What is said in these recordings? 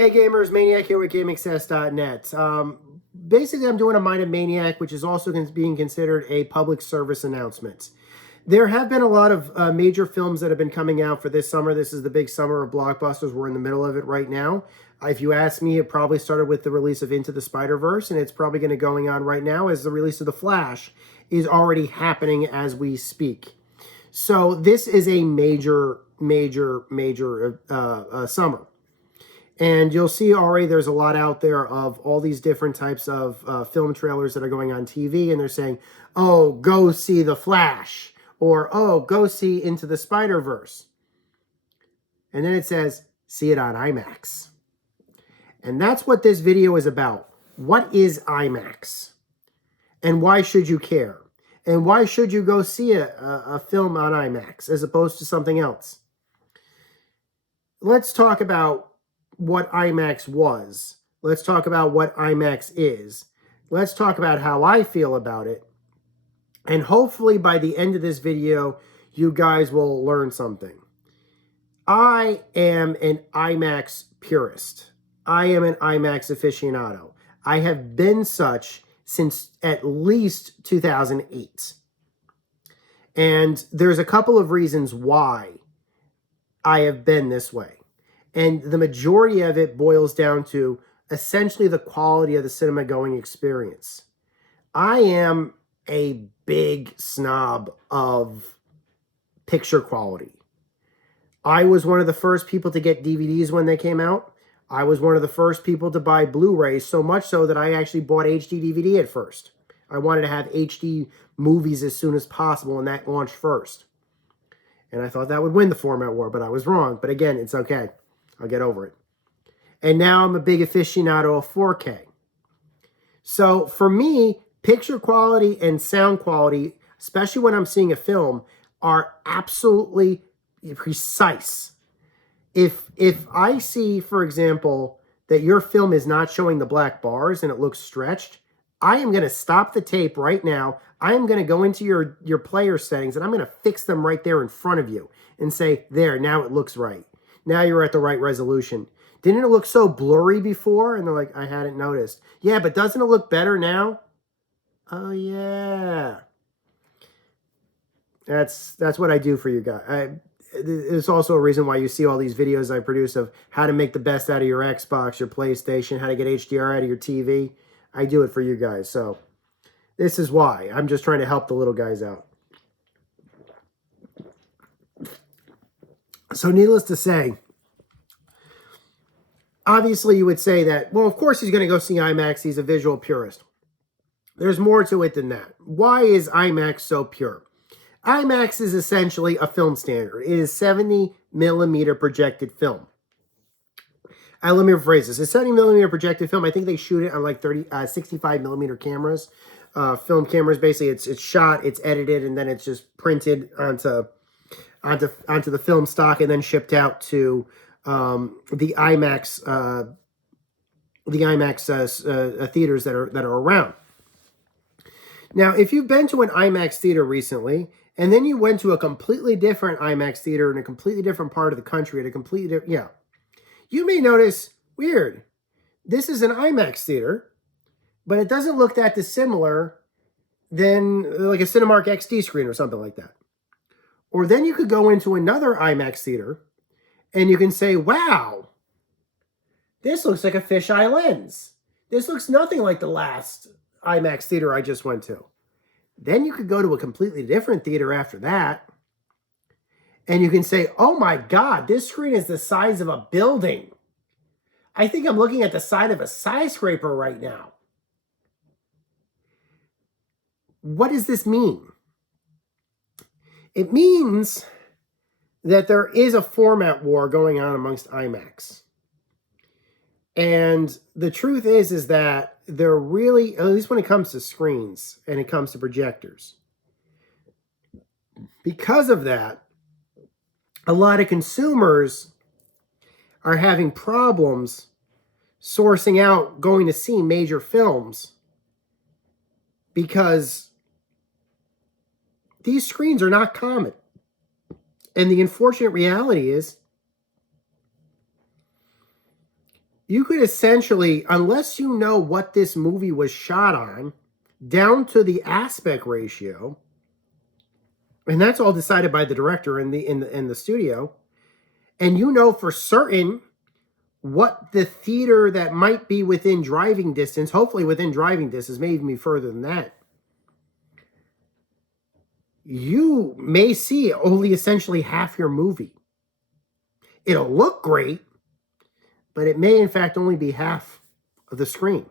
Hey gamers, Maniac here with GameAccess.net. Basically, I'm doing a Mind of Maniac, which is also being considered a public service announcement. There have been a lot of major films that have been coming out for this summer. This is the big summer of blockbusters. We're in the middle of it right now. If you ask me, it probably started with the release of Into the Spider-Verse, and it's probably going to going on right now as the release of The Flash is already happening as we speak. So this is a major summer. And you'll see already there's a lot out there of all these different types of film trailers that are going on TV, and they're saying, oh, go see The Flash, or oh, go see Into the Spider-Verse. And then it says, see it on IMAX. And that's what this video is about. What is IMAX? And why should you care? And why should you go see a film on IMAX as opposed to something else? Let's talk about what IMAX was. Let's talk about what IMAX is. Let's talk about how I feel about it. And hopefully by the end of this video, you guys will learn something. I am an IMAX purist. I am an IMAX aficionado. I have been such since at least 2008. And there's a couple of reasons why I have been this way. And the majority of it boils down to essentially the quality of the cinema going experience. I am a big snob of picture quality. I was one of the first people to get DVDs when they came out. I was one of the first people to buy Blu-rays, so much so that I actually bought HD DVD at first. I wanted to have HD movies as soon as possible, and that launched first. And I thought that would win the format war, but I was wrong. But again, it's okay. I'll get over it. And now I'm a big aficionado of 4K. So for me, picture quality and sound quality, especially when I'm seeing a film, are absolutely precise. If I see, for example, that your film is not showing the black bars and it looks stretched, I am going to stop the tape right now. I am going to go into your player settings and I'm going to fix them right there in front of you and say, there, now it looks right. Now you're at the right resolution. Didn't it look so blurry before? And they're like, I hadn't noticed. Yeah, but doesn't it look better now? Oh, yeah. That's what I do for you guys. It's also a reason why you see all these videos I produce of how to make the best out of your Xbox, your PlayStation, how to get HDR out of your TV. I do it for you guys. So this is why. I'm just trying to help the little guys out. So needless to say, obviously you would say that, well, of course he's going to go see IMAX. He's a visual purist. There's more to it than that. Why is IMAX so pure? IMAX is essentially a film standard. It is 70 millimeter projected film. Let me rephrase this. A 70 millimeter projected film, I think they shoot it on like 65 millimeter cameras. Film cameras, basically it's shot, it's edited, and then it's just printed onto the film stock and then shipped out to the IMAX theaters that are around. Now, if you've been to an IMAX theater recently, and then you went to a completely different IMAX theater in a completely different part of the country, at a completely different, you may notice, weird, this is an IMAX theater, but it doesn't look that dissimilar than like a Cinemark XD screen or something like that. Or then you could go into another IMAX theater and you can say, wow, this looks like a fisheye lens. This looks nothing like the last IMAX theater I just went to. Then you could go to a completely different theater after that and you can say, oh my God, this screen is the size of a building. I think I'm looking at the side of a skyscraper right now. What does this mean? It means that there is a format war going on amongst IMAX. And the truth is that they're really, at least when it comes to screens and it comes to projectors, because of that, a lot of consumers are having problems sourcing out going to see major films because these screens are not common. And the unfortunate reality is you could essentially, unless you know what this movie was shot on, down to the aspect ratio, and that's all decided by the director in the studio, and you know for certain what the theater that might be within driving distance, hopefully within driving distance, may even be further than that, you may see only essentially half your movie. It'll look great, but it may in fact only be half of the screen.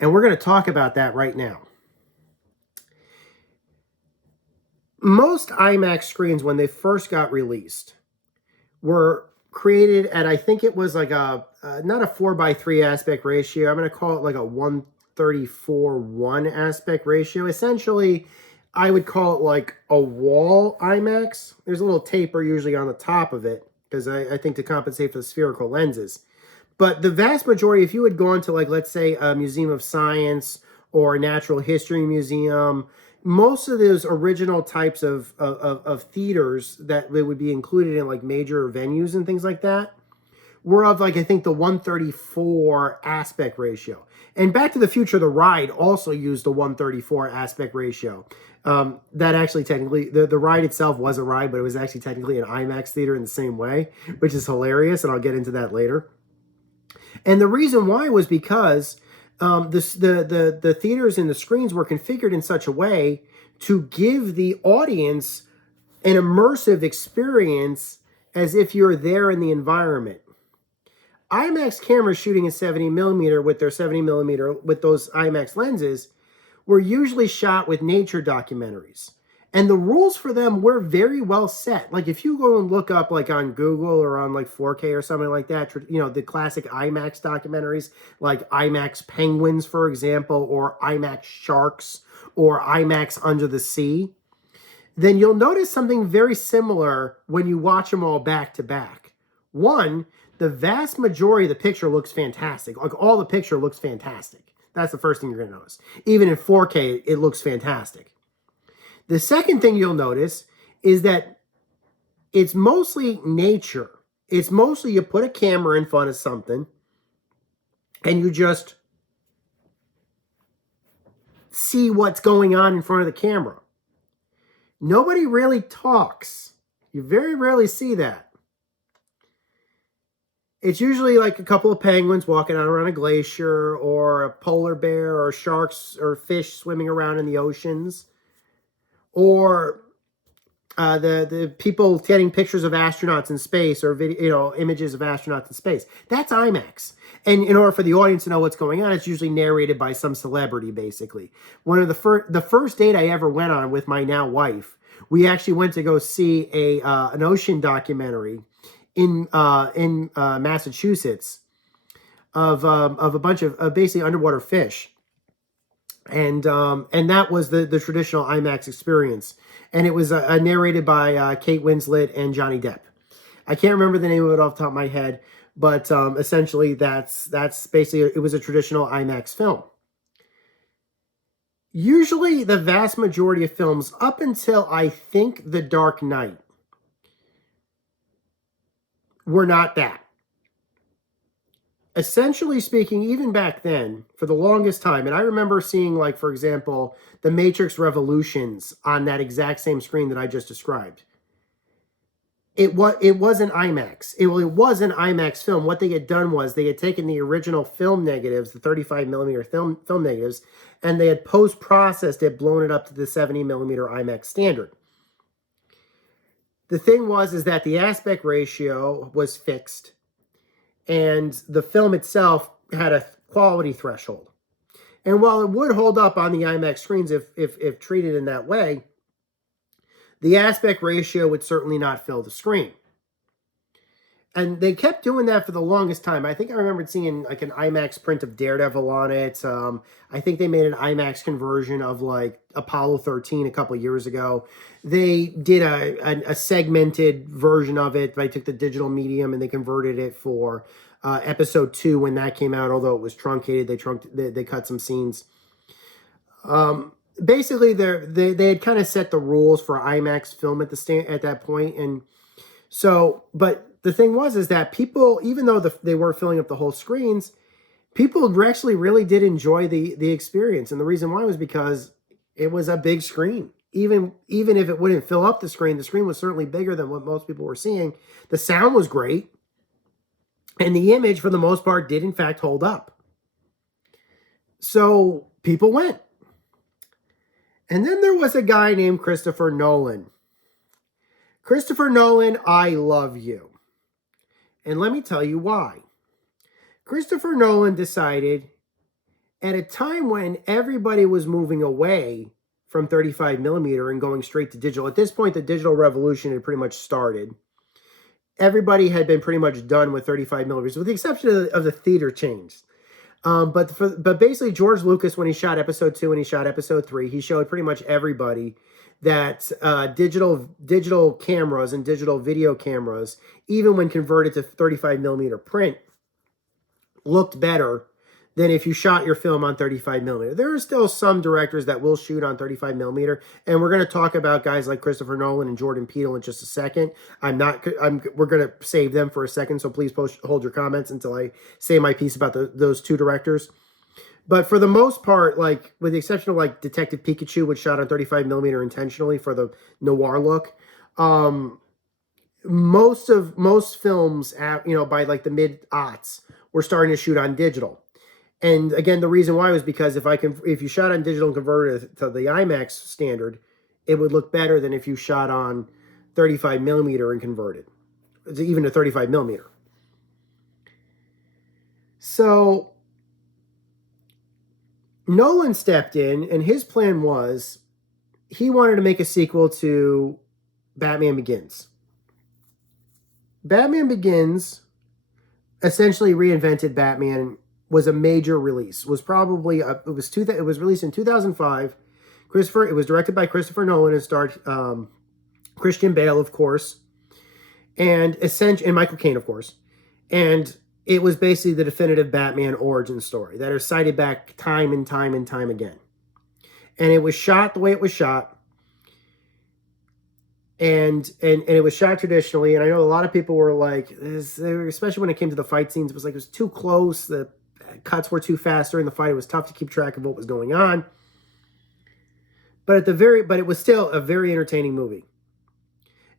And we're going to talk about that right now. Most IMAX screens, when they first got released, were created at, I think it was like a, not a 4:3 aspect ratio. I'm going to call it like a 1:34:1 aspect ratio. Essentially, I would call it like a wall IMAX. There's a little taper usually on the top of it, because I think to compensate for the spherical lenses. But the vast majority, if you had gone to, like, let's say a museum of science or a natural history museum, most of those original types of theaters that they would be included in like major venues and things like that were of, like, I think the 1:34 aspect ratio. And Back to the Future, the ride also used a 1:34 aspect ratio. That actually technically, the ride itself was a ride, but it was actually technically an IMAX theater in the same way, which is hilarious, and I'll get into that later. And the reason why was because the theaters and the screens were configured in such a way to give the audience an immersive experience as if you're there in the environment. IMAX cameras shooting in 70mm with their 70mm, with those IMAX lenses, were usually shot with nature documentaries. And the rules for them were very well set. Like, if you go and look up, like, on Google or on, like, 4K or something like that, you know, the classic IMAX documentaries, like IMAX Penguins, for example, or IMAX Sharks, or IMAX Under the Sea, then you'll notice something very similar when you watch them all back to back. One, the vast majority of the picture looks fantastic. Like, all the picture looks fantastic. That's the first thing you're going to notice. Even in 4K, it looks fantastic. The second thing you'll notice is that it's mostly nature. It's mostly you put a camera in front of something and you just see what's going on in front of the camera. Nobody really talks. You very rarely see that. It's usually like a couple of penguins walking out around a glacier, or a polar bear, or sharks or fish swimming around in the oceans, or the people getting pictures of astronauts in space, or video, you know, images of astronauts in space. That's IMAX. And in order for the audience to know what's going on, it's usually narrated by some celebrity, basically. One of the first date I ever went on with my now wife, we actually went to go see an ocean documentary in Massachusetts of a bunch of basically underwater fish. And that was the traditional IMAX experience. And it was narrated by Kate Winslet and Johnny Depp. I can't remember the name of it off the top of my head, but essentially that's basically, it was a traditional IMAX film. Usually the vast majority of films, up until I think The Dark Knight, were not that. Essentially speaking, even back then, for the longest time, and I remember seeing, like, for example, The Matrix Revolutions on that exact same screen that I just described. It was an IMAX. It was an IMAX film. What they had done was they had taken the original film negatives, the 35mm film negatives, and they had post-processed it, blown it up to the 70mm IMAX standard. The thing is that the aspect ratio was fixed, and the film itself had a quality threshold. And while it would hold up on the IMAX screens if treated in that way, the aspect ratio would certainly not fill the screen. And they kept doing that for the longest time. I think I remembered seeing like an IMAX print of Daredevil on it. I think they made an IMAX conversion of like Apollo 13 a couple years ago. They did a segmented version of it. They took the digital medium and they converted it for episode 2 when that came out. Although it was truncated, they cut some scenes. Basically, they had kind of set the rules for IMAX film at that point, and so but the thing is that people, even though they weren't filling up the whole screens, people actually really did enjoy the experience. And the reason why was because it was a big screen. Even if it wouldn't fill up the screen was certainly bigger than what most people were seeing. The sound was great. And the image, for the most part, did in fact hold up. So people went. And then there was a guy named Christopher Nolan. Christopher Nolan, I love you. And let me tell you why. Christopher Nolan decided, at a time when everybody was moving away from 35 millimeter and going straight to digital. At this point, the digital revolution had pretty much started. Everybody had been pretty much done with 35 millimeters, with the exception of the theater chains. But basically, George Lucas, when he shot episode 2 and he shot episode 3, he showed pretty much everybody that digital cameras and digital video cameras, even when converted to 35 millimeter print, looked better than if you shot your film on 35 millimeter. There are still some directors that will shoot on 35 millimeter, and we're going to talk about guys like Christopher Nolan and Jordan Peele in just a second. We're going to save them for a second, so please hold your comments until I say my piece about those two directors. But for the most part, like with the exception of like Detective Pikachu, which shot on 35 millimeter intentionally for the noir look, most films, by like the mid-aughts, were starting to shoot on digital. And again, the reason why was because if you shot on digital and converted it to the IMAX standard, it would look better than if you shot on 35 millimeter and converted, even to 35 millimeter. So Nolan stepped in, and his plan was he wanted to make a sequel to Batman Begins. Batman Begins essentially reinvented Batman. Was a major release. Was probably it was released in 2005. It was directed by Christopher Nolan and starred Christian Bale, of course, and Michael Caine, of course. And it was basically the definitive Batman origin story that are cited back time and time and time again. And it was shot the way it was shot. And it was shot traditionally. And I know a lot of people were like, especially when it came to the fight scenes, it was too close. The cuts were too fast during the fight. It was tough to keep track of what was going on. But it was still a very entertaining movie.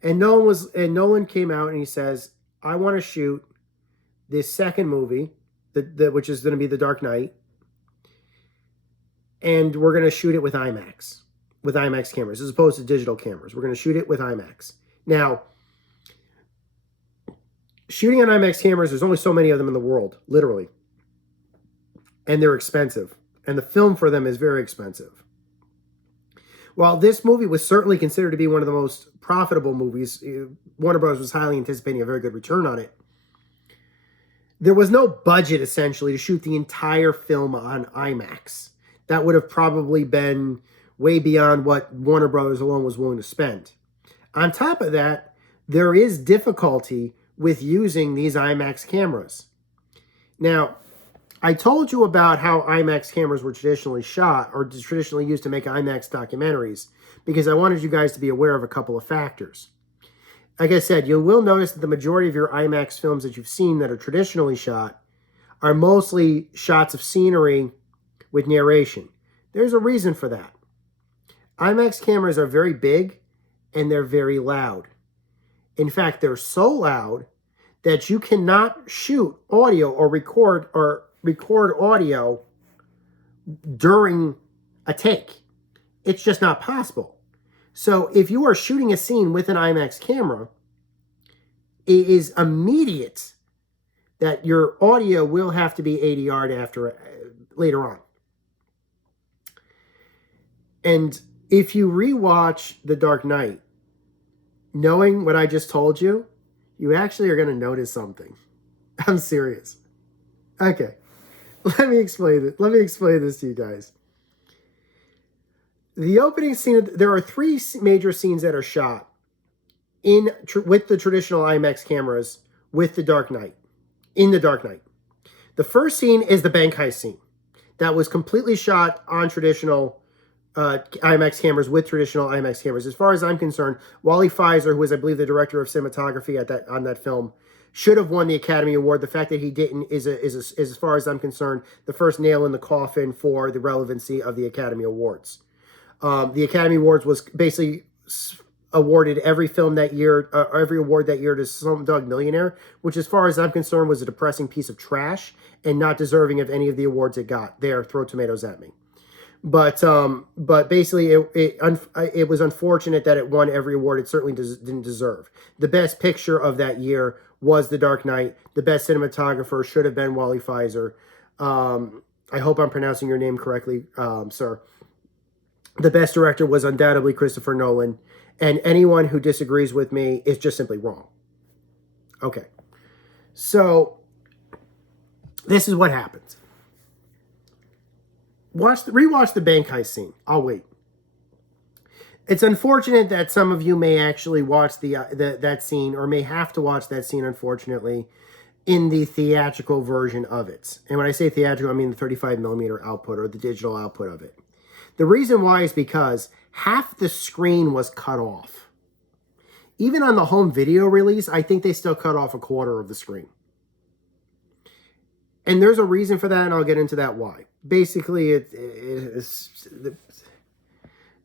And Nolan came out and he says, I want to shoot this second movie, which is going to be The Dark Knight. And we're going to shoot it with IMAX cameras, as opposed to digital cameras. We're going to shoot it with IMAX. Now, shooting on IMAX cameras, there's only so many of them in the world, literally. And they're expensive. And the film for them is very expensive. While this movie was certainly considered to be one of the most profitable movies, Warner Bros. Was highly anticipating a very good return on it. There was no budget, essentially, to shoot the entire film on IMAX. That would have probably been way beyond what Warner Bros. Alone was willing to spend. On top of that, there is difficulty with using these IMAX cameras. Now, I told you about how IMAX cameras were traditionally shot or traditionally used to make IMAX documentaries because I wanted you guys to be aware of a couple of factors. Like I said, you will notice that the majority of your IMAX films that you've seen that are traditionally shot are mostly shots of scenery with narration. There's a reason for that. IMAX cameras are very big and they're very loud. In fact, they're so loud that you cannot shoot audio or record audio during a take. It's just not possible. So if you are shooting a scene with an IMAX camera, it is immediate that your audio will have to be ADR'd later on. And if you rewatch The Dark Knight, knowing what I just told you, you actually are going to notice something. I'm serious. Okay. Let me explain this to you guys. The opening scene, there are 3 major scenes that are shot with the traditional IMAX cameras with The Dark Knight, in The Dark Knight. The first scene is the bank heist scene that was completely shot on traditional IMAX cameras with traditional IMAX cameras. As far as I'm concerned, Wally Pfizer, who was, I believe, the director of cinematography on that film, should have won the Academy Award. The fact that he didn't is as far as I'm concerned, the first nail in the coffin for the relevancy of the Academy Awards. The Academy Awards was basically awarded every film that year, every award that year to Slumdog Millionaire, which as far as I'm concerned was a depressing piece of trash and not deserving of any of the awards it got. There, throw tomatoes at me. But basically, it was unfortunate that it won every award it certainly didn't deserve. The best picture of that year was The Dark Knight. The best cinematographer should have been Wally Pfizer. I hope I'm pronouncing your name correctly, sir. The best director was undoubtedly Christopher Nolan. And anyone who disagrees with me is just simply wrong. Okay. So, this is what happens. Rewatch the bank heist scene. I'll wait. It's unfortunate that some of you may actually watch that scene, or may have to watch that scene, unfortunately, in the theatrical version of it. And when I say theatrical, I mean the 35mm output or the digital output of it. The reason why is because half the screen was cut off. Even on the home video release, I think they still cut off a quarter of the screen. And there's a reason for that, and I'll get into that why. Basically,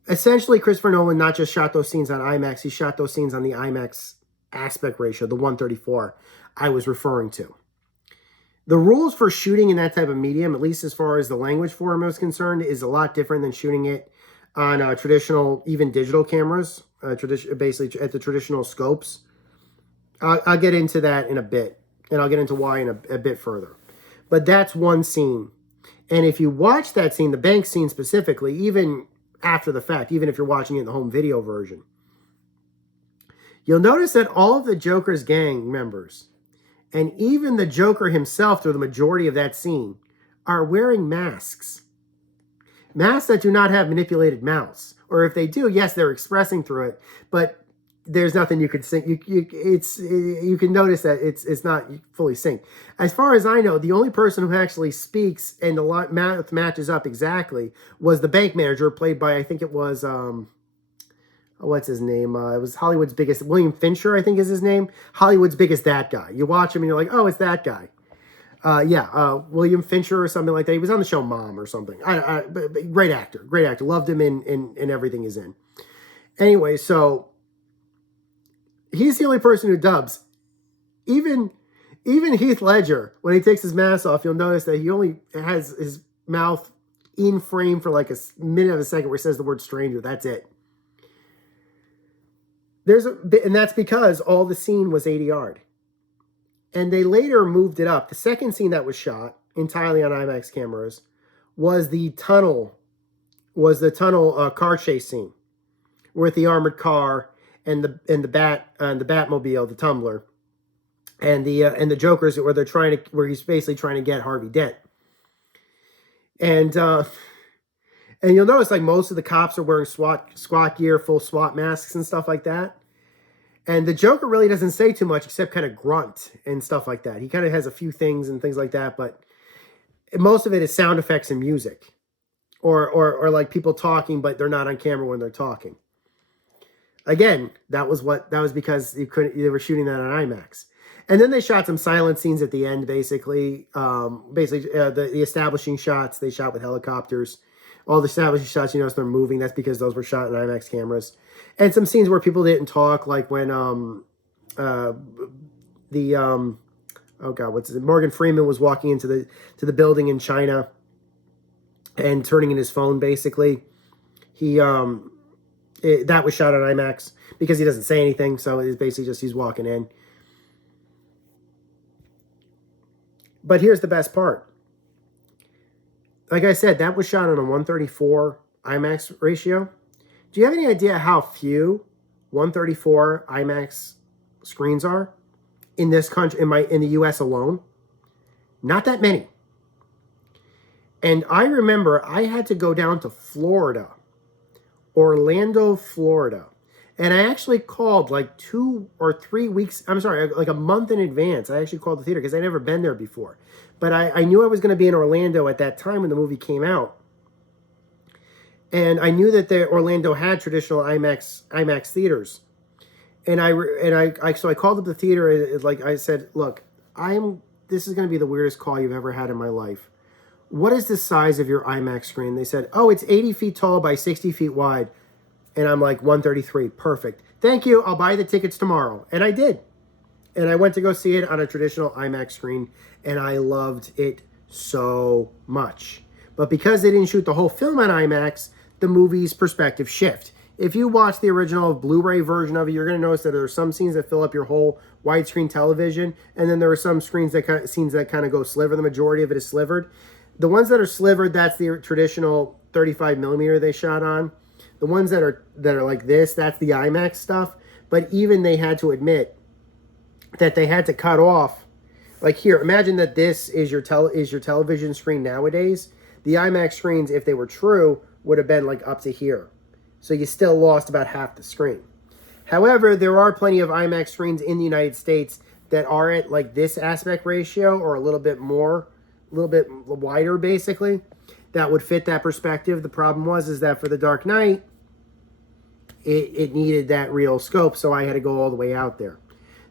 essentially, Christopher Nolan not just shot those scenes on IMAX, he shot those scenes on the IMAX aspect ratio, the 134 I was referring to. The rules for shooting in that type of medium, at least as far as the language format is concerned, is a lot different than shooting it on traditional, even digital cameras, basically at the traditional scopes. I'll get into that in a bit, and I'll get into why in a bit further. But that's one scene. And if you watch that scene, the bank scene specifically, even after the fact, even if you're watching it in the home video version, you'll notice that all of the Joker's gang members, and even the Joker himself through the majority of that scene, are wearing masks. Masks that do not have manipulated mouths. Or if they do, yes, they're expressing through it, but there's nothing you could sync. You can notice that it's not fully synced. As far as I know, the only person who actually speaks and the mouth matches up exactly was the bank manager, played by, I think it was what's his name? It was Hollywood's biggest, William Fincher, I think is his name. Hollywood's biggest that guy. You watch him and you're like, oh, it's that guy. William Fincher or something like that. He was on the show Mom or something. But great actor. Loved him in everything he's in. Anyway, so he's the only person who dubs. Even Heath Ledger, when he takes his mask off, you'll notice that he only has his mouth in frame for like a minute of a second where he says the word stranger. That's it. And that's because all the scene was ADR'd. And they later moved it up. The second scene that was shot entirely on IMAX cameras was the tunnel car chase scene with the armored car and the Batmobile, the Tumbler, and the Joker's where he's basically trying to get Harvey Dent. And you'll notice like most of the cops are wearing SWAT gear, full SWAT masks and stuff like that. And the Joker really doesn't say too much except kind of grunt and stuff like that. He kind of has a few things and things like that, but most of it is sound effects and music, or like people talking, but they're not on camera when they're talking. Again, that was because they were shooting that on IMAX. And then they shot some silent scenes at the end, basically. The establishing shots they shot with helicopters. All the establishing shots, you notice they're moving. That's because those were shot in IMAX cameras. And some scenes where people didn't talk, like when Morgan Freeman was walking into the building in China and turning in his phone. Basically, that was shot on IMAX because he doesn't say anything, so it's basically just he's walking in. But here's the best part. Like I said, that was shot on a 134 IMAX ratio. Do you have any idea how few 134 IMAX screens are in this country, in the US alone? Not that many. And I remember I had to go down to Florida, Orlando, Florida. And I actually called like 2 or 3 weeks, like a month in advance. I actually called the theater because I'd never been there before. But I knew I was going to be in Orlando at that time when the movie came out. And I knew that Orlando had traditional IMAX theaters. And so I called up the theater. Like I said, look, this is going to be the weirdest call you've ever had in my life. What is the size of your IMAX screen? They said, oh, it's 80 feet tall by 60 feet wide. And I'm like, 133, perfect. Thank you, I'll buy the tickets tomorrow. And I did. And I went to go see it on a traditional IMAX screen, and I loved it so much. But because they didn't shoot the whole film on IMAX, the movie's perspective shift. If you watch the original Blu-ray version of it, you're going to notice that there are some scenes that fill up your whole widescreen television, and then there are some scenes that kind of go sliver. The majority of it is slivered. The ones that are slivered, that's the traditional 35 millimeter they shot on. The ones that are like this, that's the IMAX stuff. But even they had to admit that they had to cut off. Like here, imagine that this is your television screen nowadays. The IMAX screens, if they were true, would have been like up to here. So you still lost about half the screen. However, there are plenty of IMAX screens in the United States that are at like this aspect ratio or a little bit wider, basically, that would fit that perspective. The problem is that for The Dark Knight, it needed that real scope, so I had to go all the way out there.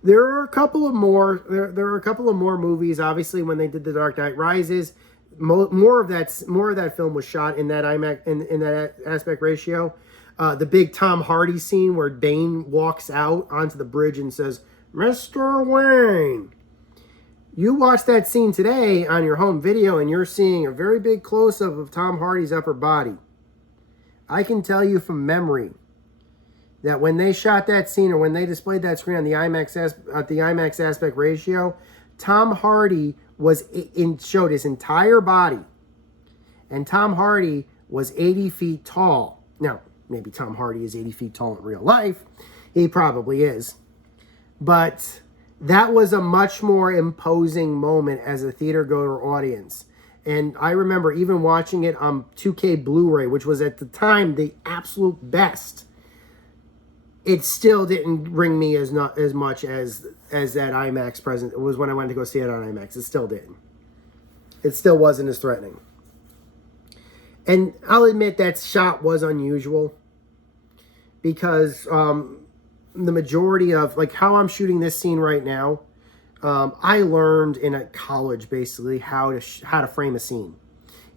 There are a couple of more. There are a couple of more movies. Obviously, when they did The Dark Knight Rises, more of that film was shot in that IMAX in that aspect ratio. The big Tom Hardy scene where Bane walks out onto the bridge and says, "Mr. Wayne." You watch that scene today on your home video, and you're seeing a very big close-up of Tom Hardy's upper body. I can tell you from memory that when they shot that scene, or when they displayed that screen on the IMAX aspect ratio, Tom Hardy showed his entire body, and Tom Hardy was 80 feet tall. Now, maybe Tom Hardy is 80 feet tall in real life. He probably is. But that was a much more imposing moment as a theater-goer audience. And I remember even watching it on 2K Blu-ray, which was at the time the absolute best. It still didn't ring me as much as that IMAX present. It was when I went to go see it on IMAX. It still didn't. It still wasn't as threatening. And I'll admit that shot was unusual because the majority of, like how I'm shooting this scene right now, I learned in a college basically how to frame a scene.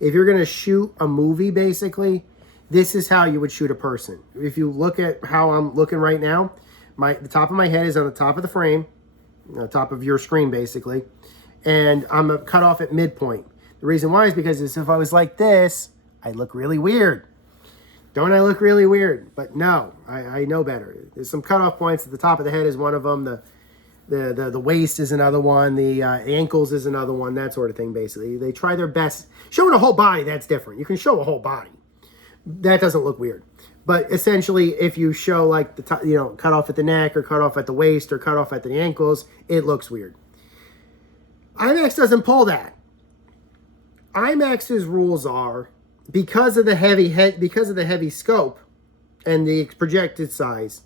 If you're going to shoot a movie, basically, this is how you would shoot a person. If you look at how I'm looking right now, the top of my head is on the top of the frame, the top of your screen basically, and I'm cut off at midpoint. The reason why is because if I was like this, I'd look really weird. Don't I look really weird? But no, I know better. There's some cutoff points. At the top of the head is one of them. The waist is another one. The ankles is another one. That sort of thing, basically. They try their best. Showing a whole body, that's different. You can show a whole body. That doesn't look weird. But essentially, if you show like the top, cut off at the neck or cut off at the waist or cut off at the ankles, it looks weird. IMAX doesn't pull that. IMAX's rules are, because of the heavy scope and the projected size,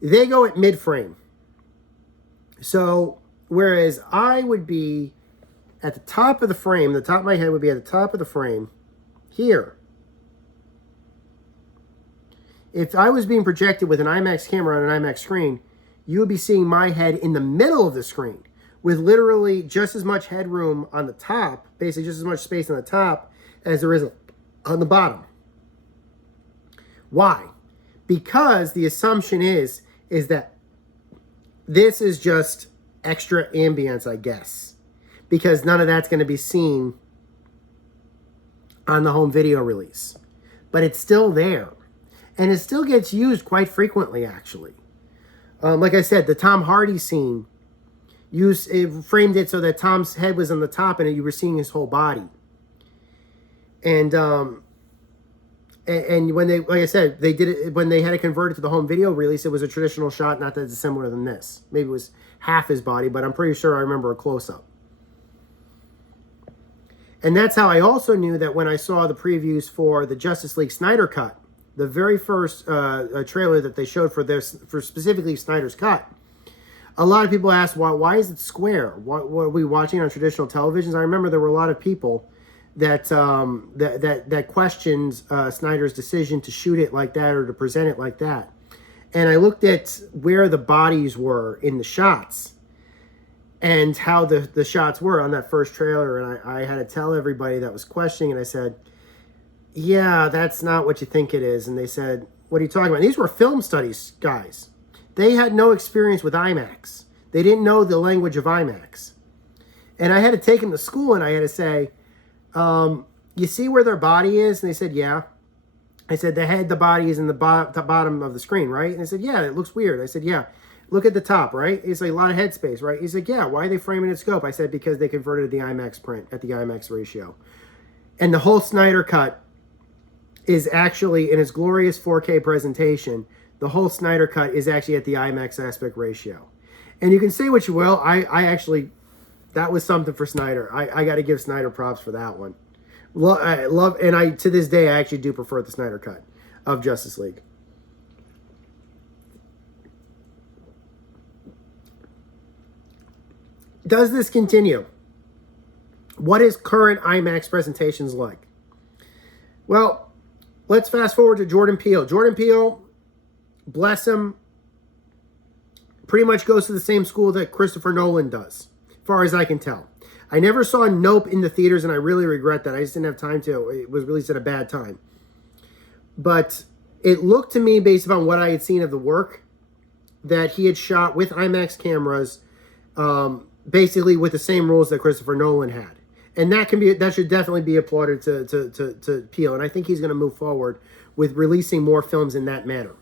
they go at mid-frame. So whereas I would be at the top of the frame, the top of my head would be at the top of the frame here. If I was being projected with an IMAX camera on an IMAX screen, you would be seeing my head in the middle of the screen with literally just as much headroom on the top, basically just as much space on the top as there is on the bottom. Why? Because the assumption is that this is just extra ambience, I guess, because none of that's going to be seen on the home video release. But it's still there. And it still gets used quite frequently, actually. Like I said, the Tom Hardy scene, it framed it so that Tom's head was on the top and you were seeing his whole body. And when they, like I said, they did it when they had it converted to the home video release. It was a traditional shot, not that dissimilar than this. Maybe it was half his body, but I'm pretty sure I remember a close-up. And that's how I also knew that when I saw the previews for the Justice League Snyder Cut, the very first trailer that they showed for specifically Snyder's Cut, a lot of people asked, why is it square? What are we watching on traditional televisions? I remember there were a lot of people that questioned Snyder's decision to shoot it like that or to present it like that. And I looked at where the bodies were in the shots and how the shots were on that first trailer. And I had to tell everybody that was questioning, and I said, yeah, that's not what you think it is. And they said, what are you talking about? And these were film studies guys. They had no experience with IMAX. They didn't know the language of IMAX. And I had to take them to school, and I had to say, you see where their body is? And they said, yeah. I said, the body is in the bottom of the screen, right? And they said, yeah, it looks weird. I said, yeah, look at the top, right? He's like, a lot of headspace, right? He's like, yeah, why are they framing it scope? I said, because they converted the IMAX print at the IMAX ratio. And the whole Snyder cut is actually, in its glorious 4K presentation, the whole Snyder cut is actually at the IMAX aspect ratio. And you can say what you will, I actually, that was something for Snyder. I got to give Snyder props for that one. I love, and to this day, I actually do prefer the Snyder cut of Justice League. Does this continue? What is current IMAX presentations like? Well, let's fast forward to Jordan Peele. Jordan Peele, bless him, pretty much goes to the same school that Christopher Nolan does, as far as I can tell. I never saw Nope in the theaters, and I really regret that. I just didn't have time to. It was released at a bad time. But it looked to me, based upon what I had seen of the work, that he had shot with IMAX cameras, basically with the same rules that Christopher Nolan had. And that should definitely be applauded to Peele. And I think he's going to move forward with releasing more films in that manner.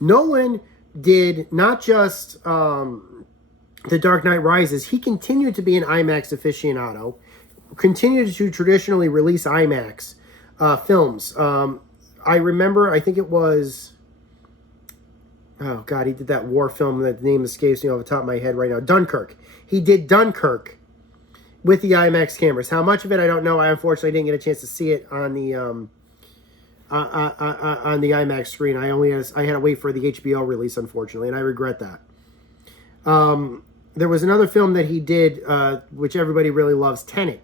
Nolan did not just The Dark Knight Rises. He continued to be an IMAX aficionado, continued to traditionally release IMAX films. I remember, I think it was, oh God, he did that war film that the name escapes me off the top of my head right now, Dunkirk. He did Dunkirk with the IMAX cameras. How much of it, I don't know. I unfortunately didn't get a chance to see it on the IMAX screen. I had to wait for the HBO release, unfortunately, and I regret that. There was another film that he did, which everybody really loves, Tenet.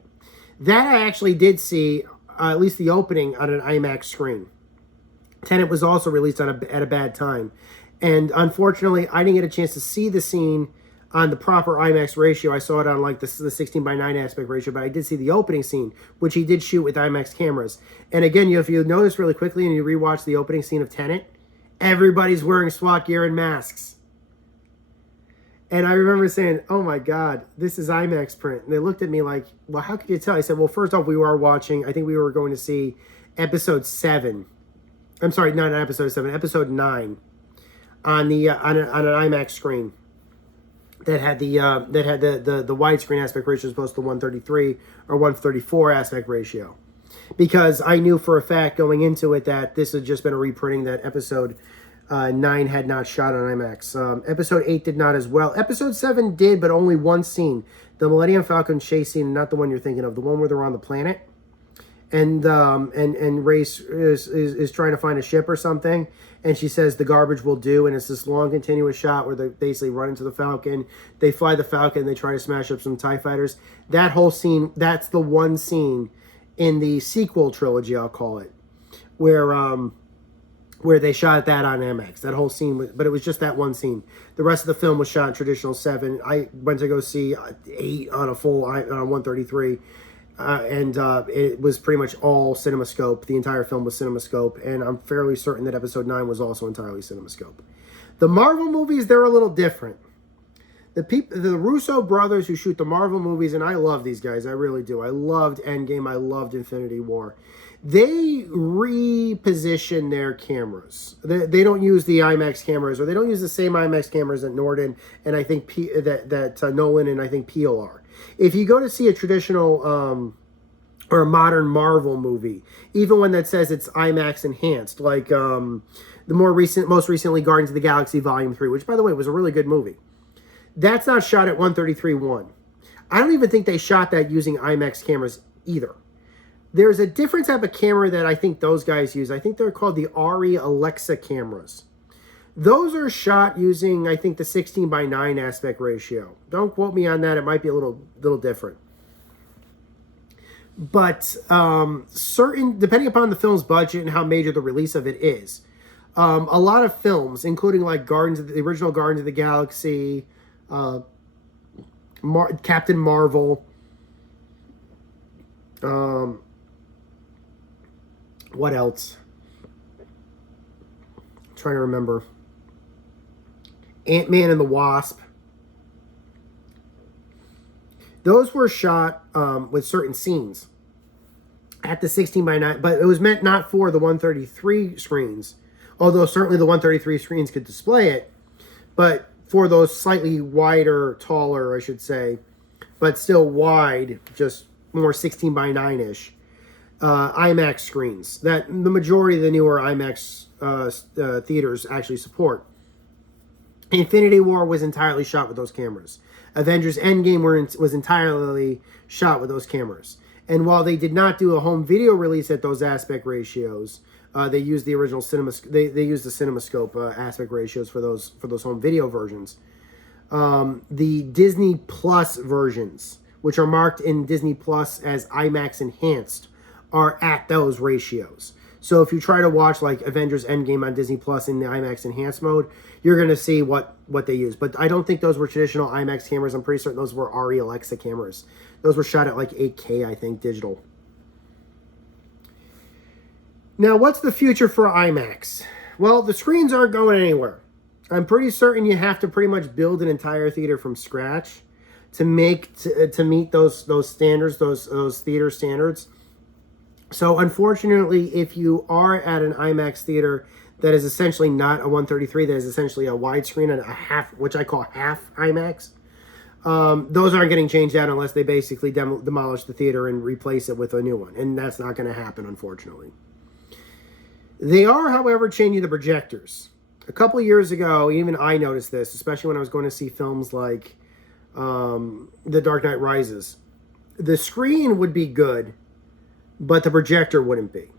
That I actually did see, at least the opening, on an IMAX screen. Tenet was also released at a bad time. And unfortunately, I didn't get a chance to see the scene on the proper IMAX ratio. I saw it on like the 16:9 aspect ratio, but I did see the opening scene, which he did shoot with IMAX cameras. And again, if you notice really quickly and you rewatch the opening scene of Tenet, everybody's wearing SWAT gear and masks. And I remember saying, oh my God, this is IMAX print. And they looked at me like, well, how could you tell? I said, well, first off, we were watching, I think we were going to see episode 7. I'm sorry, not episode 7, episode 9 on an IMAX screen that had the widescreen aspect ratio as opposed to the 133 or 134 aspect ratio. Because I knew for a fact going into it that this had just been a reprinting, that episode 9 had not shot on IMAX. Episode 8 did not as well. Episode 7 did, but only one scene. The Millennium Falcon chase scene, not the one you're thinking of, the one where they're on the planet. And Race is trying to find a ship or something, and she says the garbage will do, and it's this long continuous shot where they basically run into the Falcon, they fly the Falcon, they try to smash up some TIE fighters. That whole scene, that's the one scene in the sequel trilogy, I'll call it, where they shot that on IMAX. That whole scene, but it was just that one scene. The rest of the film was shot in traditional 7. I went to go see 8 on a 133. And it was pretty much all CinemaScope. The entire film was CinemaScope, and I'm fairly certain that episode 9 was also entirely CinemaScope. The Marvel movies, they're a little different. The Russo brothers who shoot the Marvel movies, and I love these guys, I really do. I loved Endgame, I loved Infinity War. They reposition their cameras. They don't use the IMAX cameras, or they don't use the same IMAX cameras that Norden and I think that Nolan and I think Peele are. If you go to see a traditional or a modern Marvel movie, even one that says it's IMAX enhanced, like most recently Guardians of the Galaxy Volume 3, which by the way was a really good movie. That's not shot at 133.1. I don't even think they shot that using IMAX cameras either. There's a different type of camera that I think those guys use. I think they're called the Arri Alexa cameras. Those are shot using, I think, the 16:9 aspect ratio. Don't quote me on that. It might be a little different. But depending upon the film's budget and how major the release of it is, A lot of films, including like the original Guardians of the Galaxy, Captain Marvel. What else? I'm trying to remember. Ant-Man and the Wasp. Those were shot with certain scenes at the 16:9, but it was meant not for the 133 screens, although certainly the 133 screens could display it, but for those slightly wider, taller, I should say, but still wide, just more 16:9-ish, IMAX screens that the majority of the newer IMAX theaters actually support. Infinity War was entirely shot with those cameras. Avengers Endgame was entirely shot with those cameras. And while they did not do a home video release at those aspect ratios, they used the original they used the CinemaScope aspect ratios for those home video versions. The Disney Plus versions, which are marked in Disney Plus as IMAX enhanced, are at those ratios. So if you try to watch like Avengers Endgame on Disney Plus in the IMAX enhanced mode, you're going to see what they use. But I don't think those were traditional IMAX cameras. I'm pretty certain those were ARRI Alexa cameras. Those were shot at like 8K, I think, digital. Now, what's the future for IMAX? Well, the screens aren't going anywhere. I'm pretty certain you have to pretty much build an entire theater from scratch to meet those standards, those theater standards. So unfortunately, if you are at an IMAX theater that is essentially not a 133, that is essentially a widescreen and a half, which I call half IMAX, those aren't getting changed out unless they basically demolish the theater and replace it with a new one. And that's not going to happen, unfortunately. They are, however, changing the projectors. A couple of years ago, even I noticed this, especially when I was going to see films like The Dark Knight Rises. The screen would be good, but the projector wouldn't be.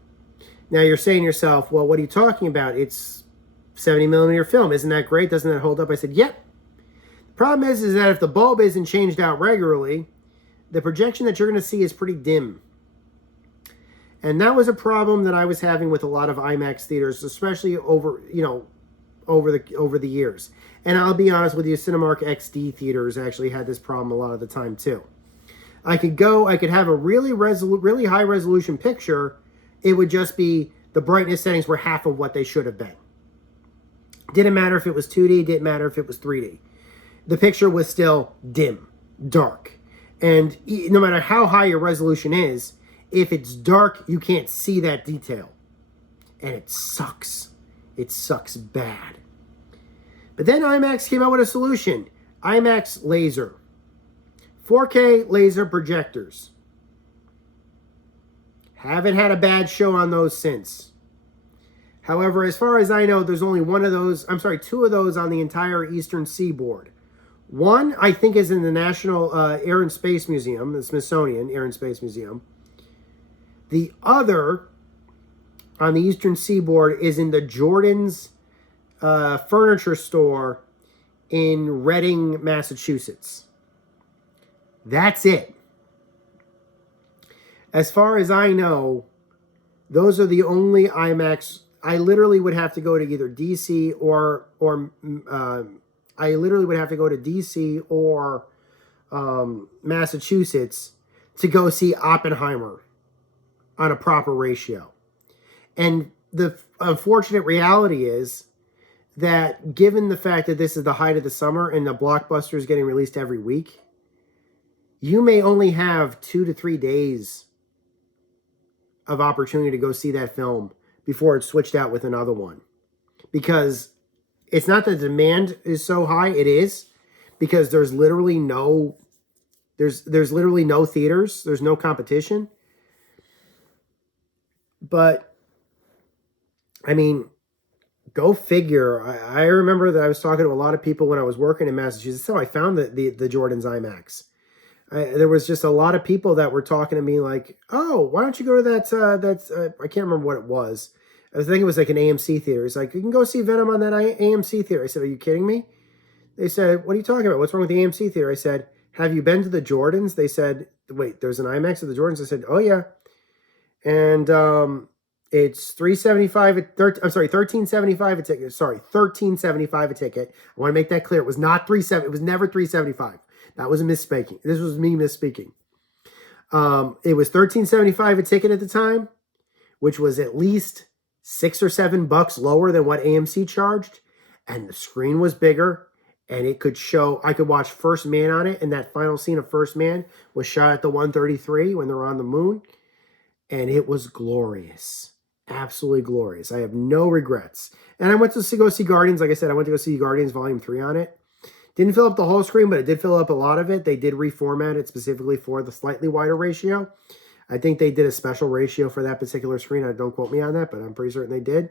Now you're saying to yourself, well, what are you talking about? It's 70 millimeter film. Isn't that great? Doesn't that hold up? I said, yep. The problem is that if the bulb isn't changed out regularly, the projection that you're going to see is pretty dim. And that was a problem that I was having with a lot of IMAX theaters, especially over the years. And I'll be honest with you, Cinemark XD theaters actually had this problem a lot of the time too. I could have a really high resolution picture. It would just be the brightness settings were half of what they should have been. Didn't matter if it was 2D, didn't matter if it was 3D. The picture was still dim, dark. And no matter how high your resolution is, if it's dark, you can't see that detail. And it sucks. It sucks bad. But then IMAX came out with a solution. IMAX laser. 4K laser projectors. Haven't had a bad show on those since. However, as far as I know, there's only two of those on the entire Eastern Seaboard. One, I think, is in the National Air and Space Museum, the Smithsonian Air and Space Museum. The other on the Eastern Seaboard is in the Jordan's furniture store in Reading, Massachusetts. That's it. As far as I know, those are the only IMAX. I literally would have to go to either DC or Massachusetts to go see Oppenheimer on a proper ratio. And the unfortunate reality is that given the fact that this is the height of the summer and the blockbuster is getting released every week, you may only have 2 to 3 days of opportunity to go see that film before it's switched out with another one. Because it's not that the demand is so high, it is, because there's literally no theaters, there's no competition. But I mean, go figure. I remember that I was talking to a lot of people when I was working in Massachusetts. That's how I found the Jordan's IMAX. There was just a lot of people that were talking to me like, oh, why don't you go to that, I can't remember what it was. I think it was like an AMC theater. It's like, you can go see Venom on that AMC theater. I said, are you kidding me? They said, what are you talking about? What's wrong with the AMC theater? I said, have you been to the Jordans? They said, wait, there's an IMAX at the Jordans? I said, oh yeah. And It's $375. I'm sorry, $13.75 a ticket. Sorry, $13.75 a ticket. I want to make that clear. It was not $3.7. It was never $3.75. That was a misspeaking. This was me misspeaking. It was $13.75 a ticket at the time, which was at least $6 or $7 lower than what AMC charged, and the screen was bigger, and it could show. I could watch First Man on it, and that final scene of First Man was shot at the 133 when they're on the moon, and it was glorious. Absolutely glorious. I have no regrets. And I went to go see Guardians. Like I said, I went to go see Guardians Volume 3 on it. Didn't fill up the whole screen, but it did fill up a lot of it. They did reformat it specifically for the slightly wider ratio. I think they did a special ratio for that particular screen. Don't quote me on that, but I'm pretty certain they did.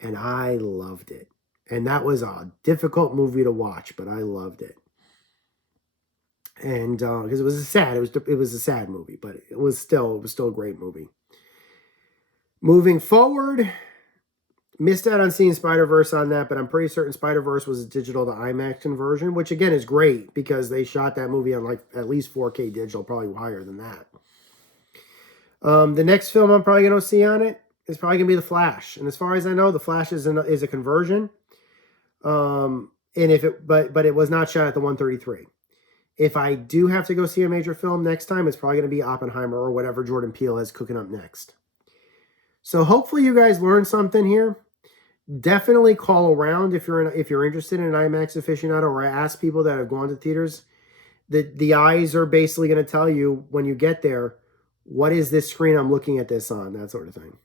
And I loved it. And that was a difficult movie to watch, but I loved it. And because it was a sad movie, but it was still a great movie. Moving forward, missed out on seeing Spider-Verse on that, but I'm pretty certain Spider-Verse was a digital to IMAX conversion, which again is great because they shot that movie on like at least 4K digital, probably higher than that. The next film I'm probably going to see on it is probably going to be The Flash, and as far as I know, The Flash is a conversion. And but it was not shot at the 133. If I do have to go see a major film next time, it's probably going to be Oppenheimer or whatever Jordan Peele is cooking up next. So hopefully you guys learned something here. Definitely call around if you're interested in an IMAX aficionado, or ask people that have gone to theaters. The eyes are basically going to tell you when you get there, what is this screen I'm looking at this on, that sort of thing.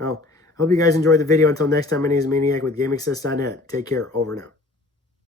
Oh, hope you guys enjoyed the video. Until next time, my name is Maniac with GameAccess.net. Take care. Over and out.